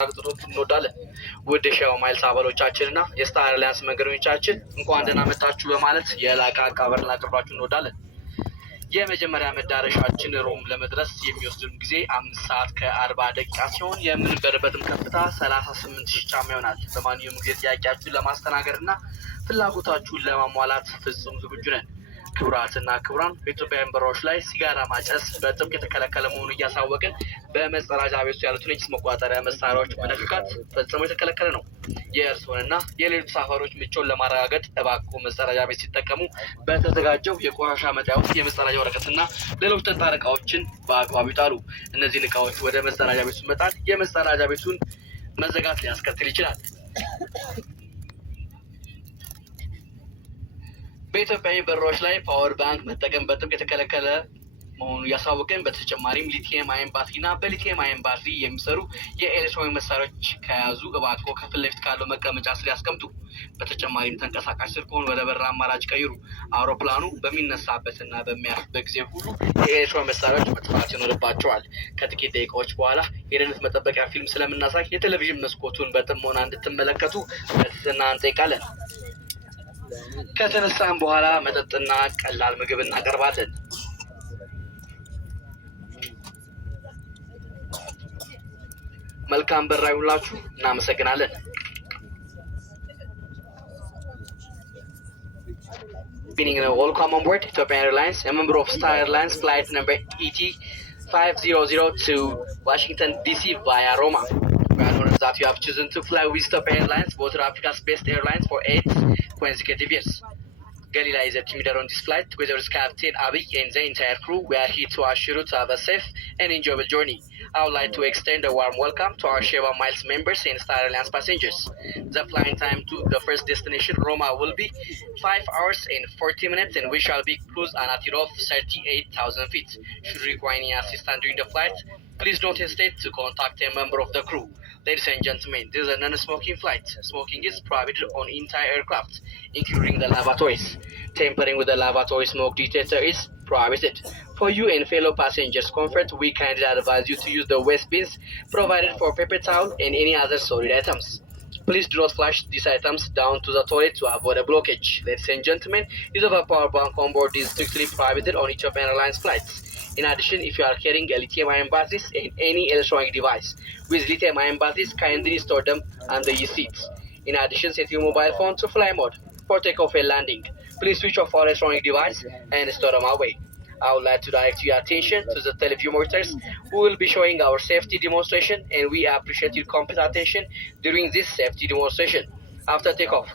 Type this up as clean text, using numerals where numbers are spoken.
ጥሩት እንወዳለን። ውድ የሻው ማይልስ አባሎቻችንና የስታር አሊያንስ መንገደኞቻችን እንኳን ደህና መጣችሁ በማለት የላቀ አቀባበል እናቀርባችሁ እንወዳለን። የመጀመሪያ መዳረሻችን ሮም ለመድረስ የሚወስድን ጊዜ 5 ሰዓት ከ40 ደቂቃ ሲሆን የምንበርበትም ከፍታ 38,000 ጫማ ይሆናል። በማንኛውም ጊዜ ጥያቄያችሁን ለማስተናገድና ፍላጎታችሁን ለማሟላት ፍጹም ዝግጁ ነን። ክቡራትና ክቡራን በኢትዮጵያ በሮች ላይ ሲጋራ ማጨስ በጥብቅ የተከለከለ መሆኑን እያሳወቅን በመጸዳጃ ቤቱ ያሉትን የጭስ መቆጣጠሪያ መሳሪያዎች መነካካት ፈጽሞ የተከለከለ ነው። የእርስዎንና የሌሎች ተሳፋሪዎች ምቾትን ለማረጋገጥ እባክዎ መጸዳጃ ቤት ሲጠቀሙ በተዘጋጀው የቆሻሻ መጣያ ውስጥ የመጸዳጃ ወረቀትና ሌሎች ጠጣር እቃዎችን በአግባቡ ይጣሉ። እነዚህን እቃዎች ወደ መጸዳጃ ቤቱ መጣል የመጸዳጃ ቤቱን መዘጋት ሊያስከትል ይችላል። በኢትዮጵያ በሮች ላይ ፓወር ባንክ መጠቀም በጥብቅ የተከለከለ መሆኑን እያሳወቅን በተጨማሪም ሊቲየም አየን ባትሪና በሊቲየም አየን ባትሪ የሚሰሩ የኤሌክትሮኒክ መሳሪያዎች ከያዙ እባክዎ ከፊት ለፊት ካለው መቀመጫ ስር ያስቀምጡ። በተጨማሪም ተንቀሳቃሽ ስልክዎን ወደ በር አማራጭ ቀይሩ። አውሮፕላኑ በሚነሳበትና በሚያርፍበት ጊዜ ሁሉ የኤሌክትሮኒክ መሳሪያዎች መጥፋት ይኖርባቸዋል። ከጥቂት ደቂቃዎች በኋላ የደህንነት መጠበቂያ ፊልም ስለምናሳይ የቴሌቪዥን መስኮቱን በጥሞና እንድትመለከቱ በትህትና እንጠይቃለን። ከተነሳን በኋላ መጠጥና ቀላል ምግብ እናቀርባለን። መልካም በረራ ይሁንላችሁ። እናመሰግናለን። Welcome on board Ethiopian Airlines, a member of Star Airlines flight number ET500 to Washington DC via Roma. We are honored that you have chosen to fly with Ethiopian Airlines, both are Africa's best airlines for 8 consecutive years. Galila is a team leader on this flight. Together with Captain Abi and the entire crew, we are here to assure you to have a safe and enjoyable journey. I would like to extend a warm welcome to our Sheva Miles members and Star Alliance passengers. The flying time to the first destination, Roma, will be 5 hours and 40 minutes, and we shall be cruised on a altitude of 38,000 feet. Should you require any assistance during the flight, please don't hesitate to contact a member of the crew. Ladies and gentlemen, this is a non-smoking flight. Smoking is prohibited on entire aircraft, including the lavatories. Tampering with the lavatory smoke detector is prohibited. For you and fellow passengers' comfort, we kindly advise you to use the waste bins provided for paper towel and any other solid items. Please do not flush these items down to the toilet to avoid a blockage. Ladies and gentlemen, use of a power bank on board is strictly prohibited on Ethiopian Airlines flights. In addition, if you are carrying a lithium-ion batteries and any electronic device with lithium-ion batteries, kindly store them under your seats. In addition, set your mobile phone to fly mode for takeoff and landing. Please switch off all electronic device and store them away. I would like to direct your attention to the teleview monitors who will be showing our safety demonstration, and we appreciate your complete attention during this safety demonstration. After takeoff,